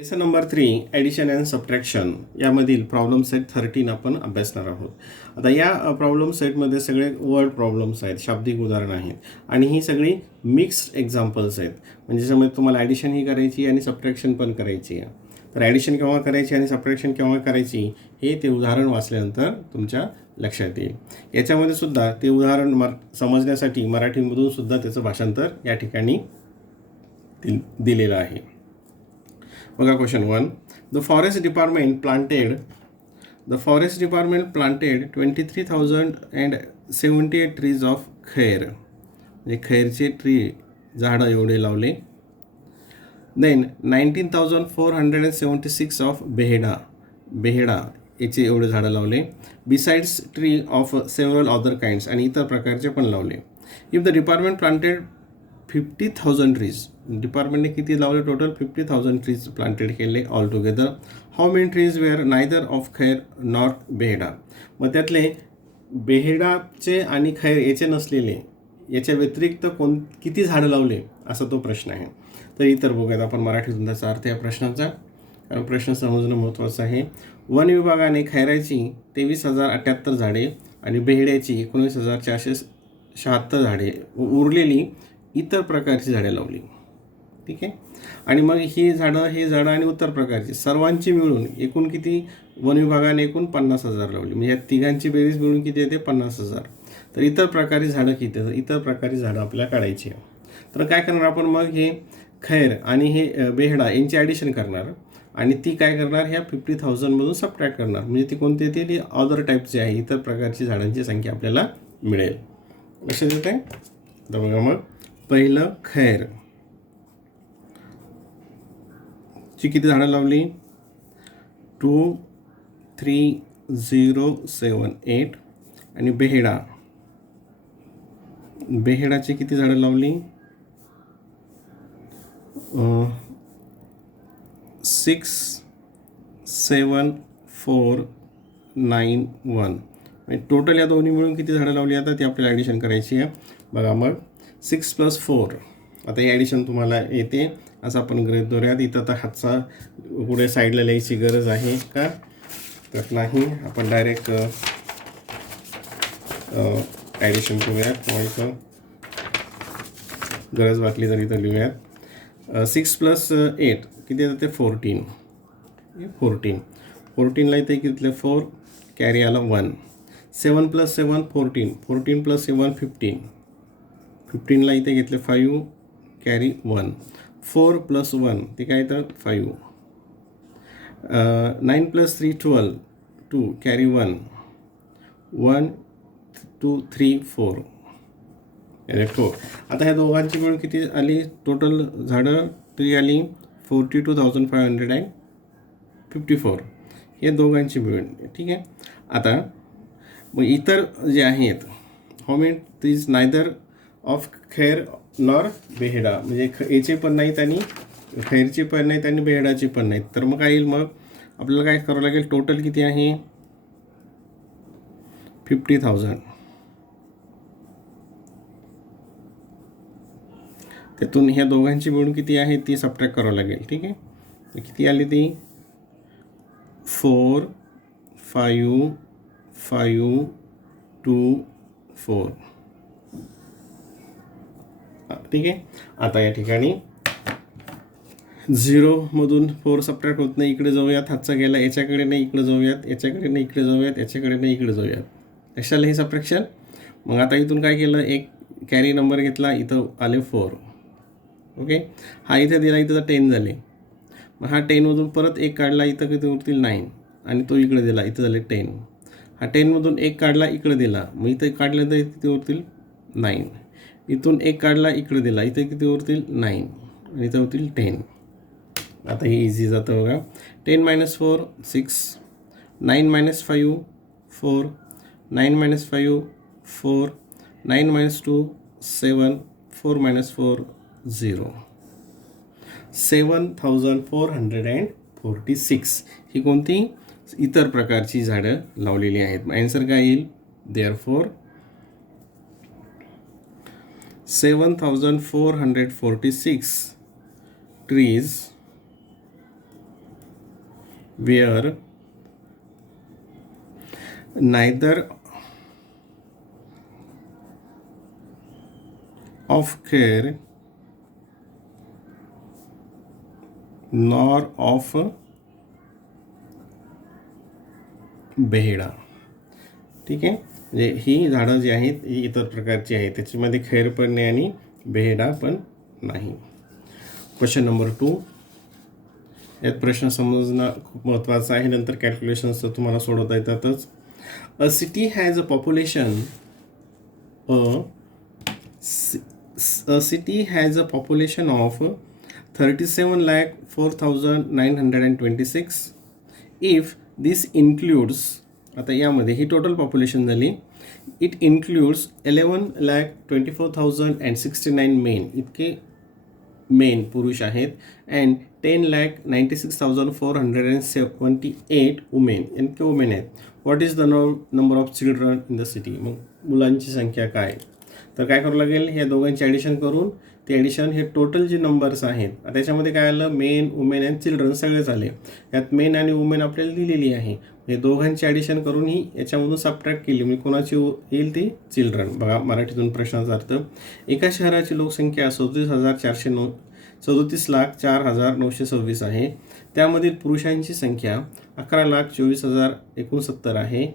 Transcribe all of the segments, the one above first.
Lesson number 3 addition and subtraction यामधील problem set 13 आपण अभ्यासणार आहोत. आता या प्रॉब्लेम सेटमध्ये सगळे वर्ड प्रॉब्लेम्स आहेत, शाब्दिक उदाहरण आहेत आणि ही सगळी मिक्स्ड एक्झाम्पल्स आहेत. म्हणजे त्याच्यामध्ये तुम्हाला ॲडिशन ही करायची आणि सबट्रॅक्शन पण करायची आहे. तर ॲडिशन केव्हा करायची आणि सबट्रॅक्शन केव्हा करायची हे ते उदाहरण वाचल्यानंतर तुमच्या लक्षात येईल. याच्यामध्ये सुद्धा ते उदाहरण समजण्यासाठी मराठीमधून सुद्धा त्याचं भाषांतर या ठिकाणी दिलेलं आहे. बघा question 1. The forest department planted 23,078 trees of खैर, म्हणजे खैरचे ट्री झाडं एवढे लावले. देन 19,476 ऑफ बेहेडा याचे एवढे झाडं लावले. Besides tree of several other kinds आणि इतर प्रकारचे पण लावले. If the department planted 50,000 trees, डिपार्टमेंटने किती लावले? टोटल 50,000 ट्रीज प्लांटेड केले all together. How many trees were neither of khair nor beheda, मग त्यातले बेहेडाचे आणि खैर याचे नसलेले याच्या व्यतिरिक्त किती झाडं लावले असा तो प्रश्न आहे. तर इतर बघूयात आपण मराठीतून त्याचा अर्थ या प्रश्नाचा, कारण प्रश्न समजणं महत्त्वाचं आहे. वन विभागाने खैराची 23,078 झाडे आणि बेहेड्याची 19,476 झाडे उरलेली इतर प्रकारची झाडे लावली. ठीक आहे. आणि मग हे झाडं आणि उत्तर प्रकारची सर्वांची मिळून एकूण किती? वन विभागाने एकूण 50,000 लावली. म्हणजे या तिघांची बेरीज मिळून किती येते? 50,000. तर इतर प्रकारची झाडं किती? तर इतर प्रकारची झाडं आपल्याला काढायची आहे. तर काय करणार आपण? मग हे खैर आणि हे बेहडा यांची ॲडिशन करणार आणि ती काय करणार? ह्या 50,000मधून सबट्रॅक्ट करणार. म्हणजे ती कोणती येते? ती अदर टाईपची आहे, इतर प्रकारची झाडांची संख्या आपल्याला मिळेल. लक्षात येत आहे? तर बघा मग पहिलं खैर ची किती झाडं लावली? 23078. आणि बेहेडाची किती झाडं लावली? 67491. टोटल या दोन्ही मिळून किती झाडं लावली? आता ती आपल्याला ॲडिशन करायची आहे. बघा मग 6 + 4. आता ही ॲडिशन तुम्हाला येते असं आपण गृहीत धरूयात. इथं तर हातचा पुढे साईडला लिहायची गरज आहे का? तर नाही, आपण डायरेक्ट ॲडिशन करूयात किंवा इथं गरज वाटली तर इथं लिहूयात. 6 + 8 किती येतं? ते 14. 14ला इथे किती? 4 कॅरी आला 1. 7 + 7 14. 14 + 7 15. 15ला इथे घेतले 5 कॅरी 1. 4 + 1 ते काय तर 5. 9 + 3 12. 2 कॅरी 1. 1 2 3 4. 4. आता ह्या दोघांची मिळून किती आली? टोटल झाडं ट्री आली 42,554. हे दोघांची मिळून. ठीक आहे. आता मग इतर जे आहेत, how many trees neither of khair nor बेहेडा, म्हणजे याचे पण नाहीत आणि खैरची पण नाहीत आणि बेहेडाची पण नाहीत. तर मग काय येईल? मग आपल्याला काय करावं लागेल? टोटल किती आहे? 50,000. त्यातून ह्या दोघांची मिळून किती आहे ती सबट्रॅक्ट करावं लागेल. ठीक आहे. तर किती आली ती? 4 5 5 2 4. ठीक आहे. आता या ठिकाणी 0मधून 4 सबट्रॅक्ट होत नाही. इकडे जाऊयात, हातचा गेला, याच्याकडे नाही इकडे जाऊयात, याच्याकडे नाही इकडे जाऊयात, याच्याकडे नाही इकडे जाऊयात. कशाला हे सबट्रॅक्शन? मग आता इथून काय केलं? एक कॅरी नंबर घेतला, इथं आले 4. ओके. हा इथे दिला, इथं 10 झाले. मग हा 10मधून परत एक काढला, इथं किती उरतील? 9. आणि तो इकडे दिला, इथं झाले 10. हा 10मधून एक काढला, इकडे दिला, मग इथं काढलं तर किती उरतील? 9. इथून एक काढला, इकडे दिला, इथे किती उरतील? 9. आणि इथं होतील 10. आता हे इझी जातं बघा. 10 - 4 6. 9 - 5 4. 9 - 5 4. 9 - 2 7. 4 - 4 0. 7,446 ही कोणती? इतर प्रकारची झाडं लावलेली आहेत. ॲन्सर काय येईल? Therefore 7,446 trees were neither of khair nor of behda. ठीक आहे, म्हणजे ही झाडं जी आहेत ही इतर प्रकारची आहेत, त्याच्यामध्ये खैर पण नाही आणि बेहडा पण नाही. Question number 2. यात प्रश्न समजणं खूप महत्त्वाचं आहे, नंतर कॅल्क्युलेशन्स तर तुम्हाला सोडवता येतातच. अ city has a population a city has a population of 37,04,926. If this includes, आता यामध्ये ही टोटल पॉप्युलेशन झाली, इट इन्क्लूड्स 11,24,069 मेन, इतके मेन पुरुष आहेत, अँड 10,96,478 वुमेन, इतके वुमेन आहेत. What is the number of children in the city. मग मुलांची संख्या काय, तर काय करावं लागेल, या दोघांची ॲडिशन करून ते ॲडिशन हे टोटल जे नंबर्स आहेत त्याच्यामध्ये काय आलं, मेन वुमेन अँड चिल्ड्रन सगळेच आले. यात मेन आणि वुमेन आपल्याला दिलेली आहे, हे दोघांची ॲडिशन करून ही याच्यामधून सबट्रॅक्ट केली, म्हणजे कोणाची येईल ती चिल्ड्रन. बघा मराठीतून प्रश्नाचा अर्थ, एका शहराची लोकसंख्या 37,04,926 आहे. त्यामधील पुरुषांची संख्या 11,24,069 आहे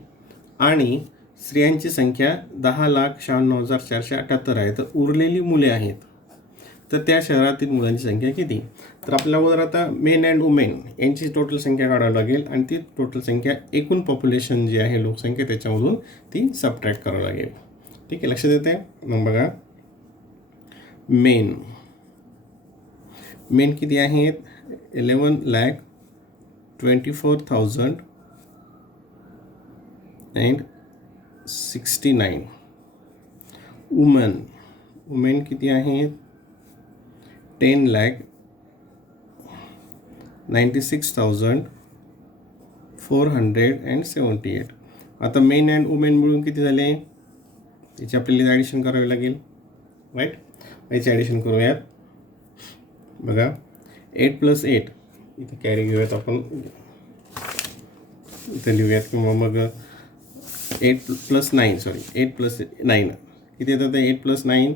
आणि स्त्रियांची संख्या 10,96,478 आहे. तर उरलेली मुले आहेत, तर त्या शहरातील मुलांची संख्या किती. तर आपल्याला आता मेन अँड वुमेन यांची टोटल संख्या काढावी लागेल आणि ती टोटल संख्या एकूण पॉप्युलेशन जी आहे लोकसंख्या त्याच्यामधून ती सबट्रॅक्ट करावी लागेल. ठीक आहे, लक्षात येते. मग बघा, मेन किती आहेत, 11,24,069. वुमेन किती आहेत, 10,96,478. आता मेन अँड वुमेन मिळून किती झाले, याची आपल्याला ॲडिशन करावी लागेल. राईट, याची ॲडिशन करूयात. बघा 8 + 8 इथे कॅरी घेऊयात आपण, इथे लिहूयात, किंवा मग 8 + 9 किती येतात, 8 + 9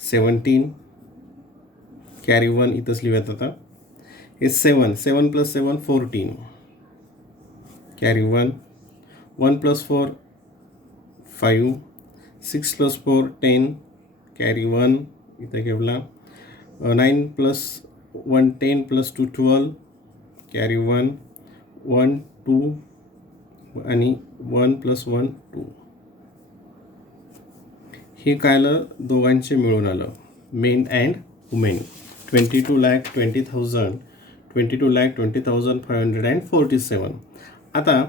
17, कॅरी 1 इथंच लिहूयात. आता हे 7 + 7 14, कॅरी 1 + 4 5, 6 + 4 10, कॅरी 1 इथं घेतला. 9 + 1 10 + 2 12, कॅरी 1 1 2 आणि 1 + 1 2. हे काय आलं, दोघांचे मिळून आलं, मेन अँड वुमेन. 22,20,547. आता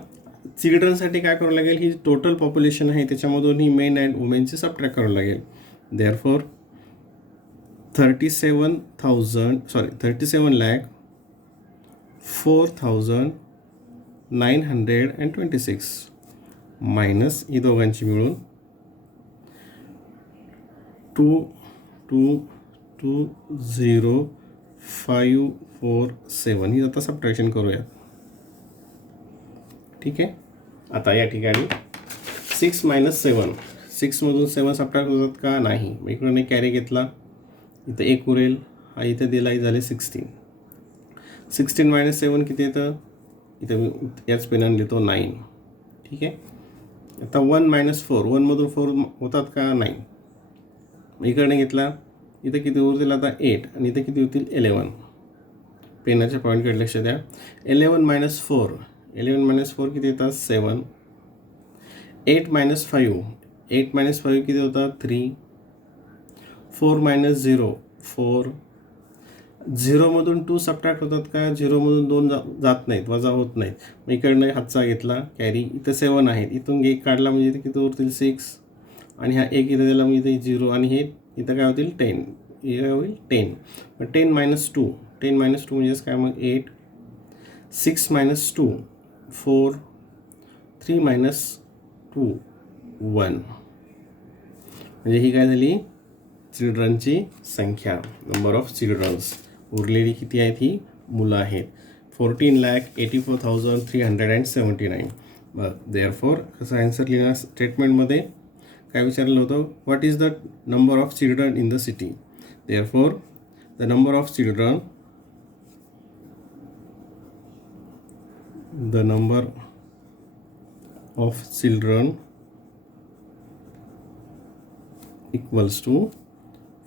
चिल्ड्रनसाठी काय करावं लागेल, ही टोटल पॉप्युलेशन आहे त्याच्यामधून ही मेन अँड वुमेनची सबट्रॅक्ट करावं लागेल. देअरफॉर 37,04,926 मायनस ही दोघांची मिळून 2,2,0,547 ही आता सबट्रॅक्शन करूया. ठीक आहे, आता या ठिकाणी 6 - 7, 6 मधून 7 सबट्रॅक्ट होतात का, नाही. इकडून एक कॅरी घेतला, इथं 1 उरेल, हा इथं दिला, झाले 16. 16 - 7 किती येतं, इथं याच पेनाने लिहितो 9. ठीक आहे, आता 1 - 4, 1 मधून 4 होतात का, नाही. इकडे घेतला, इथं किती उरतील आता 8, आणि इथं किती होतील 11. पेनाच्या पॉईंटकडे लक्ष द्या. 11 - 4, 11 - 4 किती येतात 7. 8 - 5, 8 - 5 किती होतात 3. 4 - 0 4. 0 मधून 2 सबट्रॅक्ट होतात का, 0 मधून 2 जात नाहीत, वजा होत नाहीत. मग इकडनं हातचा घेतला कॅरी, इथं 7 आहेत, इथून एक काढला म्हणजे इथे किती उरतील 6, आणि हा 1 इथं दिला म्हणजे इथे 0, आणि हे इथं काय होतील 10, हे काय होईल 10. मग 10 - 2, 10 - 2 म्हणजेच काय, मग 8. 6 - 2 4, 3 - 2 1. म्हणजे ही काय झाली चिल्ड्रनची संख्या, नंबर ऑफ चिल्ड्रन्स. उरलेली किती आहेत, ही मुलं आहेत. 14,84,379. देअरफॉर कसं आन्सर लिहिणार स्टेटमेंटमध्ये काय विचारलं होतं, what is the number of children in the city. Therefore the number of children equals to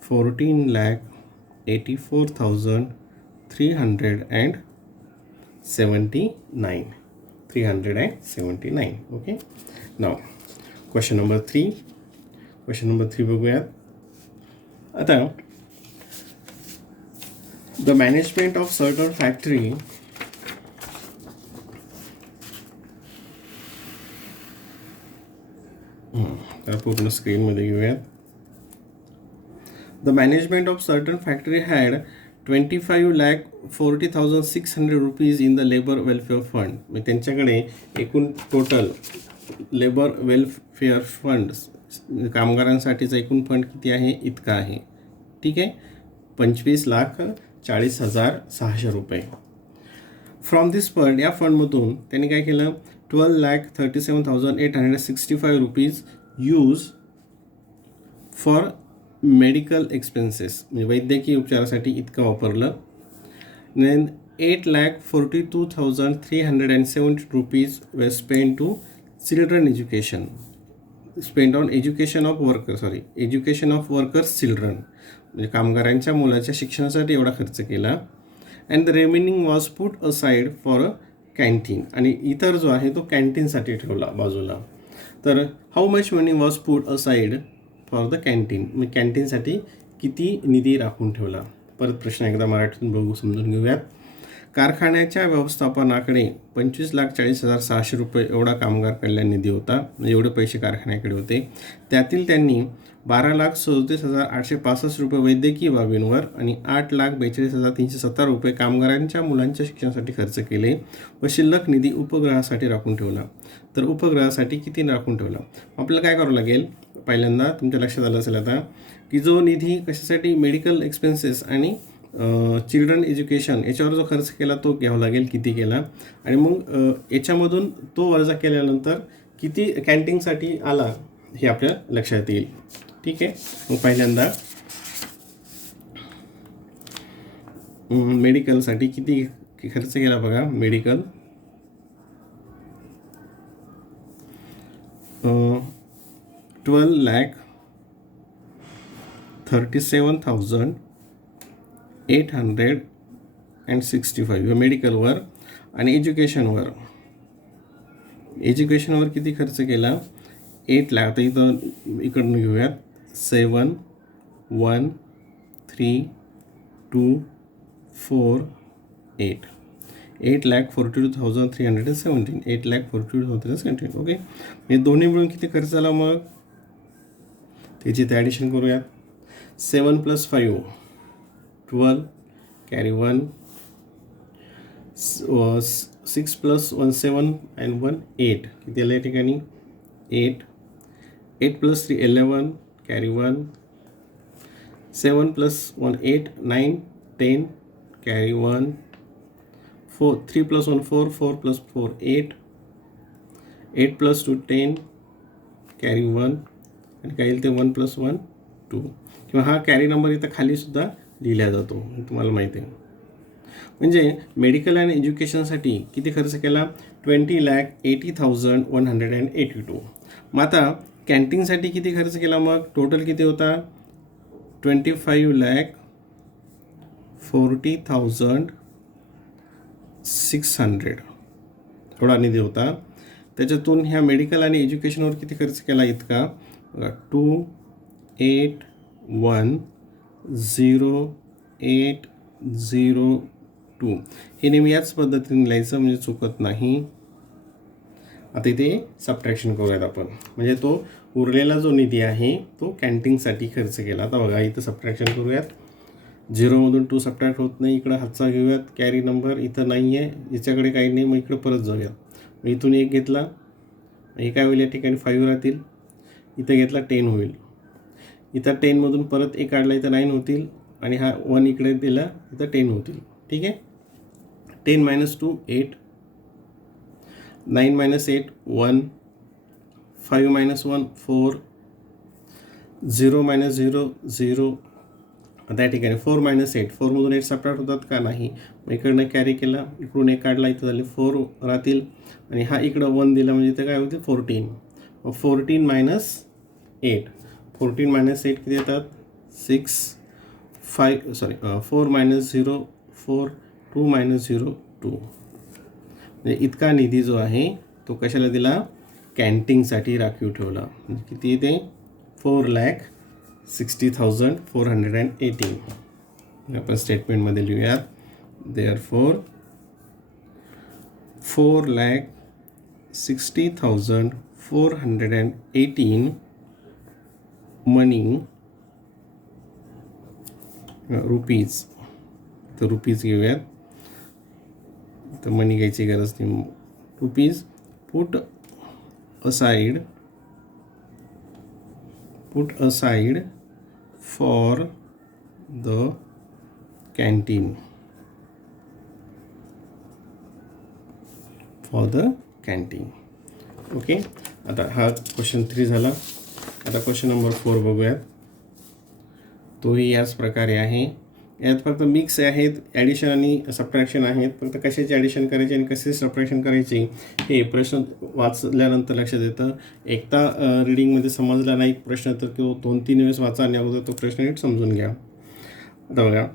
14,84,379. Okay. Now question number 3 बघूयात. आता the management of certain factory पूर्ण स्क्रीनमध्ये घेऊयात. The management of certain factory had 25,40,600 rupees in the labour welfare fund. म्हणजे त्यांच्याकडे एकूण total labour welfare fund कामगारांसाठीचा एकूण fund किती आहे, इतका आहे. ठीक आहे, 25,40,600 रुपये. फ्रॉम दिस फंड, या फंडमधून त्यांनी काय केलं, 12,37,865 rupees use for medical expenses, म्हणजे वैद्यकीय उपचारासाठी इतकं वापरलं. Then 8,42,370 rupees we spend to children education, spend on education of workers children, म्हणजे कामगारांच्या मुलाच्या शिक्षणासाठी एवढा खर्च केला. And the remaining was put aside for a canteen, आणि इतर जो आहे तो कॅन्टीनसाठी ठेवला बाजूला. तर how much money was put aside for the canteen, म्हणजे कॅन्टीनसाठी किती निधी राखून ठेवला. परत प्रश्न एकदा मराठीतून बघू, समजून घेऊयात. कारखान्याच्या व्यवस्थापनाकडे 25,40,600 रुपये एवढा कामगार कल्याण निधी होता, म्हणजे एवढे पैसे कारखान्याकडे होते. त्यातील त्यांनी 12,37,865 रुपये वैद्यकीय बाबींवर आणि 8,42,370 रुपये कामगारांच्या मुलांच्या शिक्षणासाठी खर्च केले व शिल्लक निधी उपग्रहासाठी राखून ठेवला. तर उपग्रहासाठी किती राखून ठेवला, आपल्याला काय करावं लागेल. पहिल्यांदा तुमच्या लक्षात आलं असेल आता की जो निधी कशासाठी, मेडिकल एक्सपेन्सेस आणि चिल्ड्रन एज्युकेशन याच्यावर जो खर्च केला तो घ्यावा लागेल, किती केला. आणि मग याच्यामधून तो वजा केल्यानंतर किती कॅन्टीनसाठी आला हे आपल्या लक्षात येईल. ठीक आहे, मग पहिल्यांदा मेडिकलसाठी किती खर्च केला बघा. मेडिकल 12,37,865 मेडिकलवर. आणि एज्युकेशनवर किती खर्च केला, 8 लाख. आता इथं इकडून घेऊयात, 7, 1, 3, 2, 4, 8. 8,42,317. 8,42,317. ओके, हे दोन्ही मिळून किती खर्च झाला, मग त्याची ते ॲडिशन करूयात. 7 + 5 12, कॅरी 1. 6 + 1 7 and 1 8, किती आलं या ठिकाणी 8. 8 + 3 11, कॅरी 1. 7 + 1 8 9 10, कॅरी 1. 3 + 1 4 4 + 4 8. 8 + 2 10, कॅरी 1. आणि काय येईल ते 1 + 1 2, किंवा हा कॅरी नंबर इथं खाली सुद्धा लिहिला जातो, तुम्हाला माहिती आहे. म्हणजे मेडिकल आणि एज्युकेशनसाठी किती खर्च केला, 20,80,182. मग आता कॅन्टीनसाठी किती खर्च केला, मग टोटल किती होता, 25,40,600 एवढा निधी होता. त्याच्यातून ह्या मेडिकल आणि एज्युकेशनवर किती खर्च केला, इतका 281,0,802. हे नेहमी याच पद्धतीने लिहायचं, म्हणजे चुकत नाही. आता इथे सबट्रॅक्शन करूयात आपण, म्हणजे तो उरलेला जो निधी आहे तो कॅन्टीनसाठी खर्च केला. आता बघा इथं सबट्रॅक्शन करूयात. 0मधून 2 सबट्रॅक्ट होत नाही. इकडं हातचा घेऊयात, कॅरी नंबर इथं नाही आहे, याच्याकडे काही नाही. मग इकडं परत जाऊयात. मग इथून 1 घेतला, हे काय होईल, या ठिकाणी 5 राहतील. इथं घेतला 10 होईल. इथं 10मधून परत 1 काढला, इथं 9 होतील. आणि हा 1 इकडे दिला, इथं 10 होतील. ठीक आहे, 10 minus 2 8, 9 minus 8 1, 5 minus 1 4, 0 minus 0 0. त्या ठिकाणी 4 minus 8, 4 मधून 8 सबट्रॅक्ट होतात का? नाही. मग इकडनं कॅरी केला, इकडून 1 काढला, इथं झाले 4 राहतील आणि हा इकडं 1 दिला म्हणजे इथं काय होते 14. मग 14 minus 8, 14 minus 8 किती येतात 6, 4 minus 0 4, 2 minus 0 2. म्हणजे इतका निधी जो आहे तो कशाला दिला? कॅन्टीनसाठी राखीव ठेवला. म्हणजे किती येते 4,60,418. आपण स्टेटमेंटमध्ये लिहूयात. देअरफॉर 4,60,418 मनी रुपीज. तर रुपीज घेऊयात, तर मनी घ्यायची गरज नाही. Rupees put aside for the canteen. Okay. आता हा क्वेश्चन 3 झाला. आता क्वेश्चन नंबर 4 बघूयात. तोही याच प्रकारे आहे. यात फक्त मिक्स आहेत, ॲडिशन आणि सबट्रॅक्शन आहेत. फक्त कशाची ॲडिशन करायची आणि कशी सबट्रॅक्शन करायची हे प्रश्न वाचल्यानंतर लक्षात येतं. एकदा रीडिंगमध्ये समजला नाही प्रश्न तर तो 2-3 वेळेस वाचा आणि अगोदर तो प्रश्न नीट समजून घ्या. आता बघा,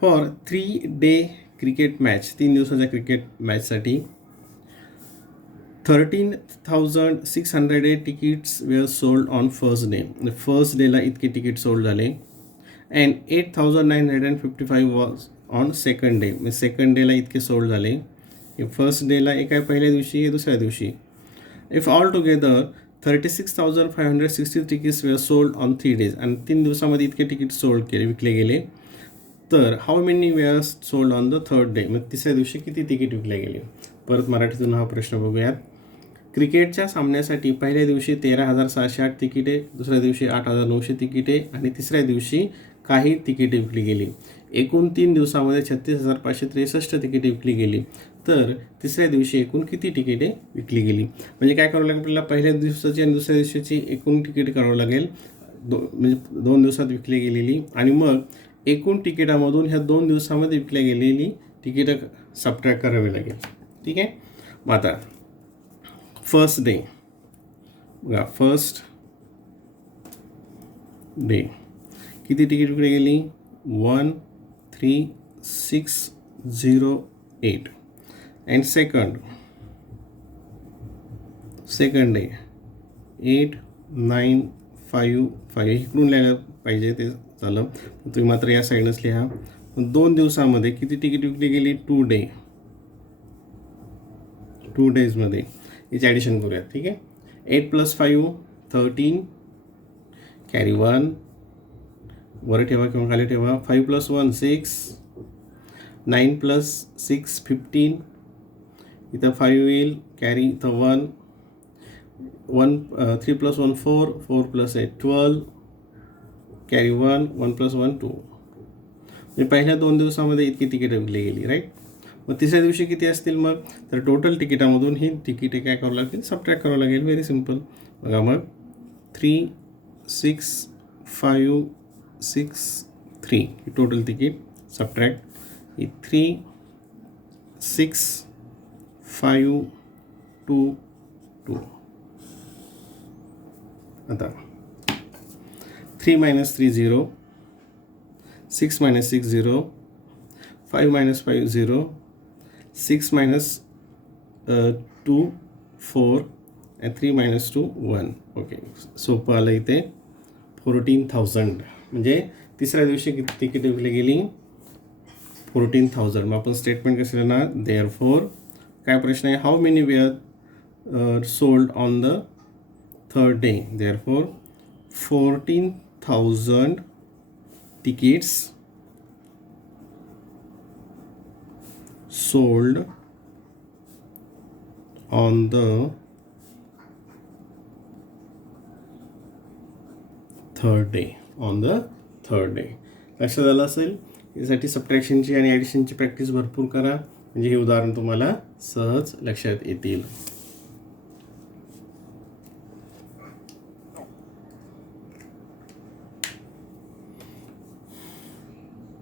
फॉर 3 डे क्रिकेट मॅच, 3 दिवसाच्या क्रिकेट मॅचसाठी 13,600 tickets were sold on first day. First डेला इतके तिकीट सोल्ड झाले. And 8,955 was on second day. म्हणजे सेकंड डेला इतके सोल्ड झाले. हे फर्स्ट डेला एक आहे पहिल्या दिवशी, हे दुसऱ्या दिवशी. If all together 36,560 tickets were sold on 3 days. आणि 3 दिवसामध्ये इतके तिकीट विकले गेले. तर how many were sold on the third day. मग तिसऱ्या दिवशी किती तिकीट विकले गेले. परत मराठीतून हा प्रश्न बघूयात. क्रिकेटच्या सामन्यासाठी पहिल्या दिवशी 13,608 तिकिटे, दुसऱ्या दिवशी 8,900 तिकिटे आणि तिसऱ्या दिवशी काही तिकिटे विकली गेली. एकूण 3 दिवसामध्ये 36,563 तिकिटे विकली गेली. तर तिसऱ्या दिवशी एकूण किती तिकिटे विकली गेली. म्हणजे काय करावं लागेल आपल्याला, पहिल्या दिवसाची आणि दुसऱ्या दिवशीची एकूण तिकीट करावं लागेल. म्हणजे 2 दिवसात विकली गेलेली आणि मग एकूण तिकिटामधून ह्या 2 दिवसामध्ये विकल्या गेलेली तिकिटं सबट्रॅक्ट करावी लागेल. ठीक आहे. मग आता फर्स्ट डे बघा, फर्स्ट डे किती तिकीट विकली गेली 13,608. And second day 8,955. इकडून लिहायला पाहिजे ते झालं, तुम्ही मात्र या साईडनंच लिहा. 2 दिवसामध्ये किती तिकीट विकली गेली 2 डेजमध्ये. याची ॲडिशन करूयात. ठीक आहे. 8 + 5 13, कॅरी 1 वर ठेवा किंवा खाली ठेवा. 5 + 1 6, 9 + 6 15, इथं 5 येईल, कॅरी इथं 1, 3 + 1 4, 4 + 8 12, कॅरी 1, 1 + 1 2. म्हणजे पहिल्या 2 दिवसामध्ये इतकी तिकीट विकली गेली. राईट. मग तिसऱ्या दिवशी किती असतील मग, तर टोटल तिकिटामधून ही तिकिटे काय करावं लागतील, सबट्रॅक्ट करावं लागेल. Very simple. बघा मग 3,6,5,6,3 ही टोटल तिकीट सबट्रॅक्ट. ही 3,6,5,2,2. आता 3 - 3 0, 6 - 6 0, 5 - 5 0, 6 - 2 4 and 3 - 2 1. ओके. सोपं आलं इथे. 14,000. म्हणजे तिसऱ्या दिवशी किती तिकीट विकली गेली 14,000. मग आपण स्टेटमेंट कसं लिहिणार, देअरफॉर काय प्रश्न आहे, how many were sold on the third day. Therefore 14,000 tickets sold on the third day. लक्षात आलं असेल. यासाठी सबट्रॅक्शनची आणि ॲडिशनची प्रॅक्टिस भरपूर करा. म्हणजे हे उदाहरण तुम्हाला सहज लक्षात येतील.